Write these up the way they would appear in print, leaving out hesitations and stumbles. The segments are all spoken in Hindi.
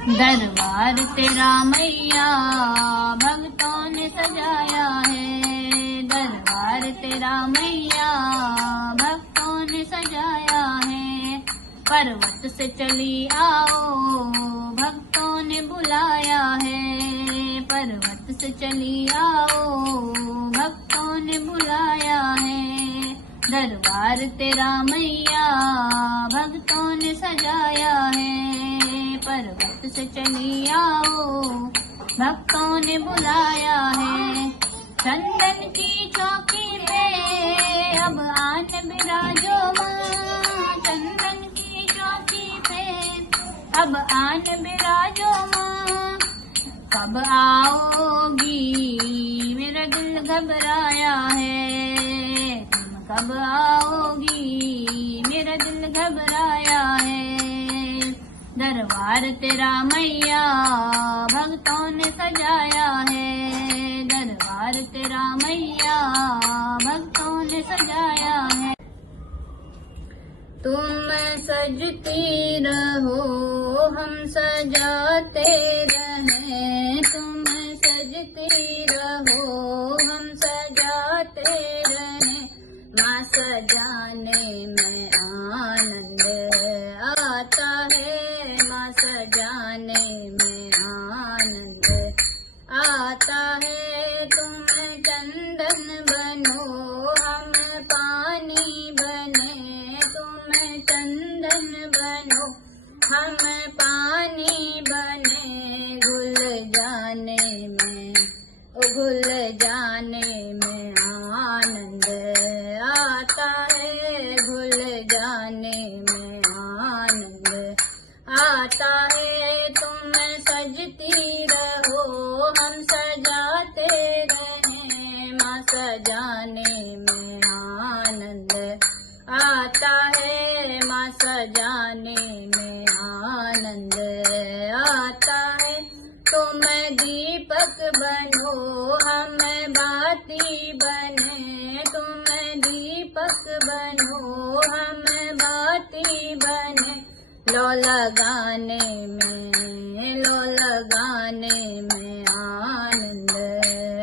दरबार तेरा मैया भक्तों ने सजाया है। दरबार तेरा मैया भक्तों ने सजाया है। पर्वत से चली आओ भक्तों ने बुलाया है। पर्वत से चली आओ भक्तों ने बुलाया है। दरबार तेरा मैया भक्तों ने सजाया है। पर्वत से चली आओ भक्तों ने बुलाया है। चंदन की चौकी पे अब आन बिराजो माँ। चंदन की चौकी पे अब आन बिराजो माँ। कब आओगी मेरा दिल घबराया है। तुम कब आओगी मेरा दिल घबराया है। दरबार तेरा मैया भक्तों ने सजाया है। दरबार तेरा मैया भक्तों ने सजाया है। तुम सजती रहो हम सजाते रहें। तुम सजती रहो हम सजाते रहें। माँ सजाने में आनंद आता है। माँ सजाने में आनंद आता है। तुम चंदन बनो हम पानी बने। तुम चंदन बनो हम पानी बने। घुल जाने में आनंद आता है। घुल जाने में आनंद आता है। तुम सजती रहो हम सजाते रहें। माँ सजाने में आनंद आता है। माँ सजाने में आनंद आता है। तुम दीपक बनो हम बाती बने। तुम दीपक बनो हम बाती बने। लो लगाने में आनंद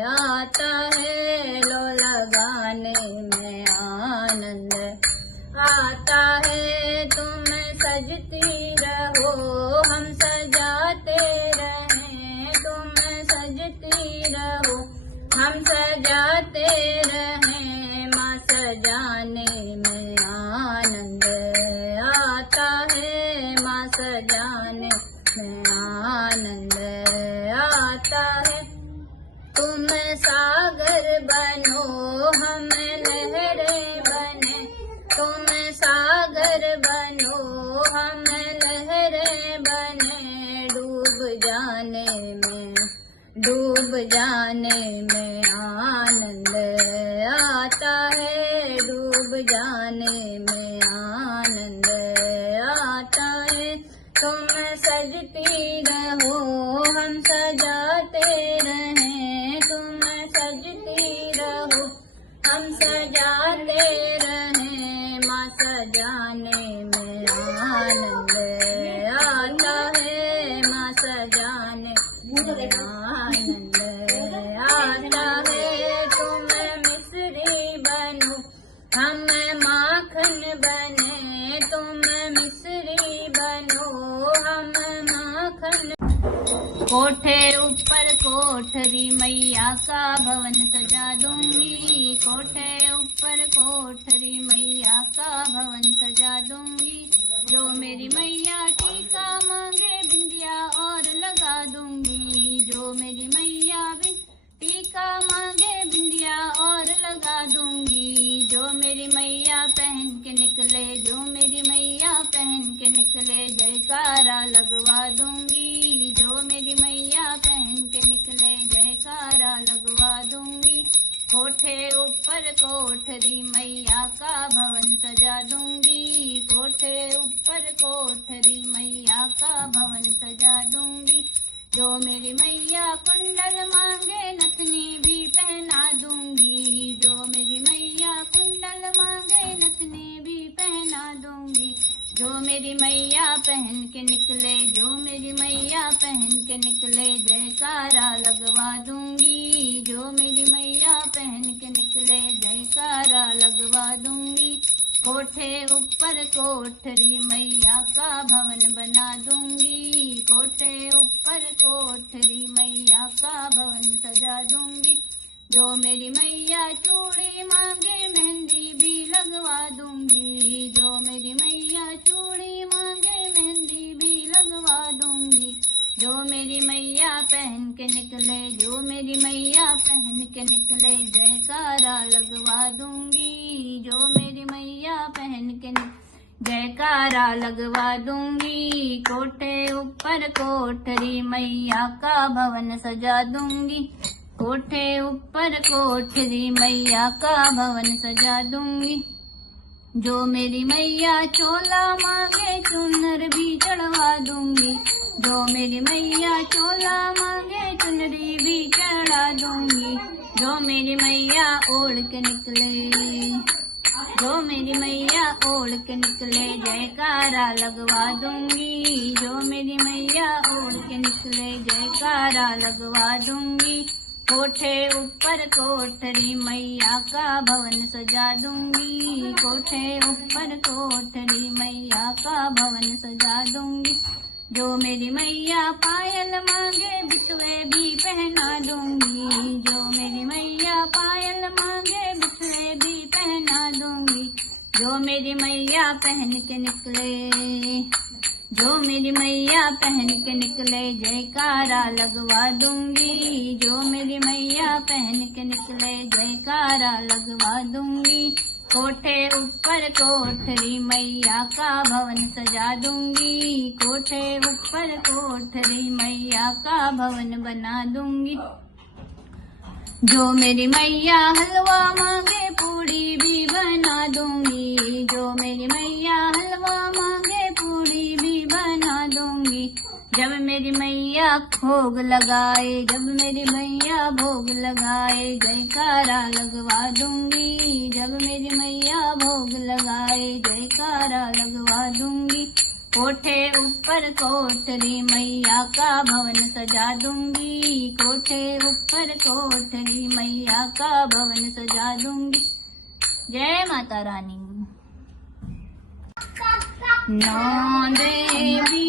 आता है। लो लगाने में आनंद आता है। तुम सजती रहो हम सजाते रहें। तुम सजती रहो हम सजाते रहें। माँ सजाने में आनंद आता है। माँ सजाने में आनंद आता है। तुम सागर बनो हम लहरें बने। तुम सागर बनो हम लहरें बने। डूब जाने में आनंद आता है। डूब जाने में आनंद आता है। तुम सजती रहो हम सजाते रहें। तुम सजती रहो हम सजाते रहें। माँ सजाने में आनंद आता है। माँ सजाने में आनंद आता है। तुम मिश्री बनो हम माखन बने। तुम मिश्री बनो हम माखन। कोठे ऊपर कोठरी मैया का भवन सजा दूंगी। कोठे ऊपर कोठरी मैया का भवन सजा दूंगी। जो मेरी मैया टीका मांगे बिंदिया और लगा दूंगी। जो मेरी मैया टीका मांगे बिंदिया और लगा दूंगी। जो मेरी मैया पहन के निकले। जो मेरी मैया पहन के निकले जयकारा लगवा दूंगी। जो मेरी मैया पहन के निकले जयकारा लगवा दूंगी। कोठे ऊपर कोठरी मैया का भवन सजा दूंगी। कोठे ऊपर कोठरी मैया का भवन सजा दूंगी। जो मेरी मैया कुंडल मांगे नथनी भी पहना दूंगी। जो मेरी मैया कुंडल मांगे नथनी भी पहना दूंगी। जो मेरी मैया पहन के निकले। जो मेरी मैया पहन के निकले जयकारा लगवा दूंगी। जो मेरी मैया पहन के निकले जयकारा लगवा दूंगी। कोठे ऊपर कोठरी मैया का भवन बना दूंगी। कोठे ऊपर कोठरी मैया का भवन सजा दूंगी। जो मेरी मैया चूड़ी मांगे मेहंदी भी लगवा दूंगी। जो मेरी मैया चूड़ी मांगे मेहंदी भी लगवा दूंगी। जो मेरी मैया पहन के निकले, जो मेरी मैया पहन के निकले जयकारा लगवा दूंगी। जो मेरी मैया पहन के जयकारा लगवा दूंगी। कोठे ऊपर कोठरी मैया का भवन सजा दूंगी। कोठे ऊपर कोठरी मैया का भवन सजा दूंगी। जो मेरी मैया चोला मांगे चुनर भी चढ़वा दूंगी। जो मेरी मैया चोला मांगे चुनरी भी चढ़ा दूंगी। जो मेरी मैया ओढ़ के निकले, जो मेरी मैया ओढ़ के निकले जयकारा लगवा दूंगी। जो मेरी मैया ओढ़ के निकले जयकारा लगवा दूंगी। कोठे ऊपर कोठरी मैया का भवन सजा दूंगी। कोठे ऊपर कोठरी मैया का भवन सजा दूंगी। जो मेरी मैया पायल मांगे बिछुए भी पहना दूंगी। जो मेरी मैया पायल मांगे बिछुए भी पहना दूंगी। जो मेरी मैया पहन के निकले, जो मेरी मैया पहन के निकले जयकारा लगवा दूंगी। जो मेरी मैया पहन के निकले जयकारा लगवा दूंगी। कोठे ऊपर कोठरी मैया का भवन सजा दूंगी। कोठे ऊपर कोठरी मैया का भवन बना दूंगी। जो मेरी मैया हलवा मांगे पूड़ी भी बना दूंगी। जो मेरी मैया हलवा मांगे पूड़ी भी बना दूंगी। जब मेरी मैया भोग लगाए, जब मेरी मैया भोग लगाए जयकारा लगवा दूंगी। जब मेरी मैया भोग लगाए जयकारा लगवा दूंगी। कोठे ऊपर कोठरी मैया का भवन सजा दूंगी। कोठे ऊपर कोठरी मैया का भवन सजा दूंगी। जय माता रानी। नौ देवी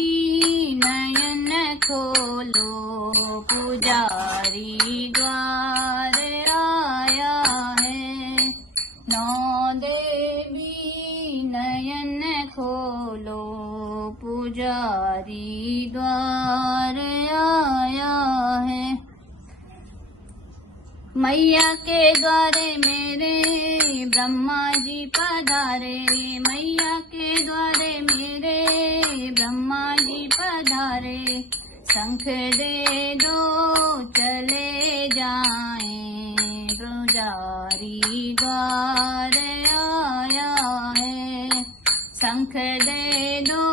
नयन खोलो पुजारी द्वार आया है। नौ देवी नयन खोलो पुजारी द्वार आया है। मैया के द्वारे मेरे ब्रह्मा जी पधारे। मैया के द्वारे मेरे ब्रह्मा जी पधारे। शंख दे दो चले जाएं, पुजारी द्वार आया है। शंख दे दो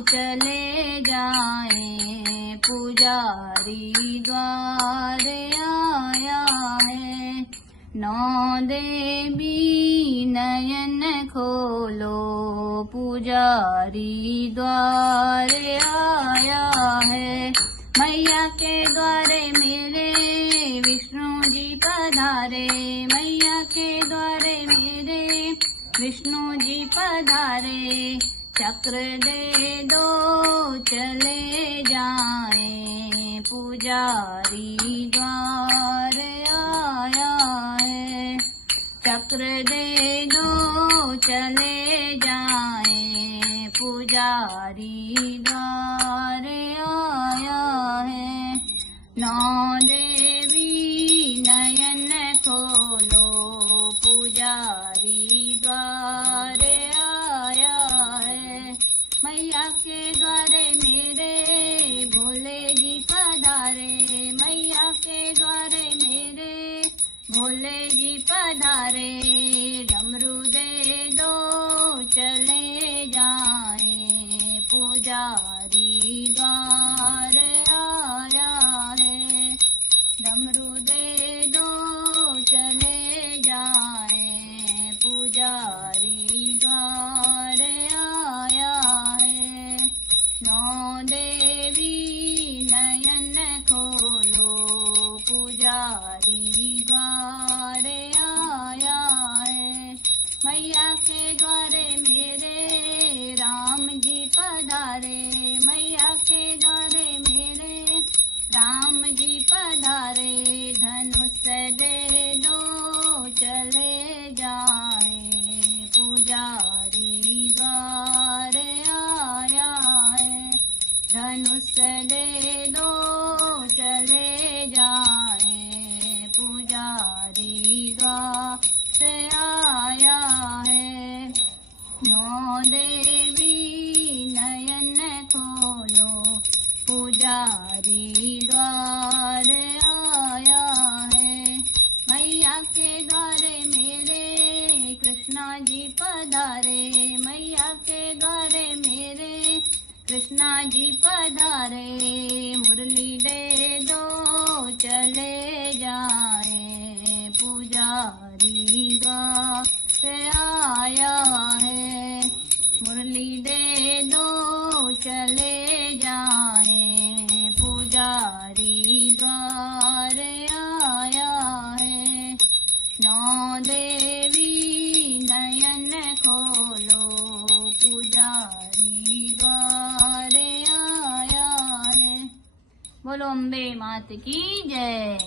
चले जाएं, पुजारी द्वार आया है। नौ देवी नयन खोलो पुजारी द्वार आया है। मैया के द्वारे मेरे विष्णु जी पधारे। मैया के द्वारे मेरे विष्णु जी पधारे। चक्र दे दो चले जाएं, पुजारी द्वार आया है। चक्र दे दो चले जाएं, पुजारी द्वार आया है। नौ देवी नयन खोलो पुजारी द्वार आया है। मैया के द्वारे मेरे भोले जी पधारे। मैया के द्वारे मेरे भोले जी पधारे। डमरू दे दो चले जाएं, पुजारी दे दो चले जाए, पुजारी द्वार से आया है। नौ देवी नयन खोलो, पुजारी द्वार आया है। मैया के द्वारे मेरे कृष्णा जी पधारे, मैया के द्वारे मेरे कृष्णा जी पधारे। मुरली दे दो चले जाए, पुजारी द्वार से आया है। मुरली दे दो चले जाए, पुजारी द्वार आया है। नौ देवी नयन खोलो, पुजारी द्वार आया है। बोलो अम्बे मात की जय।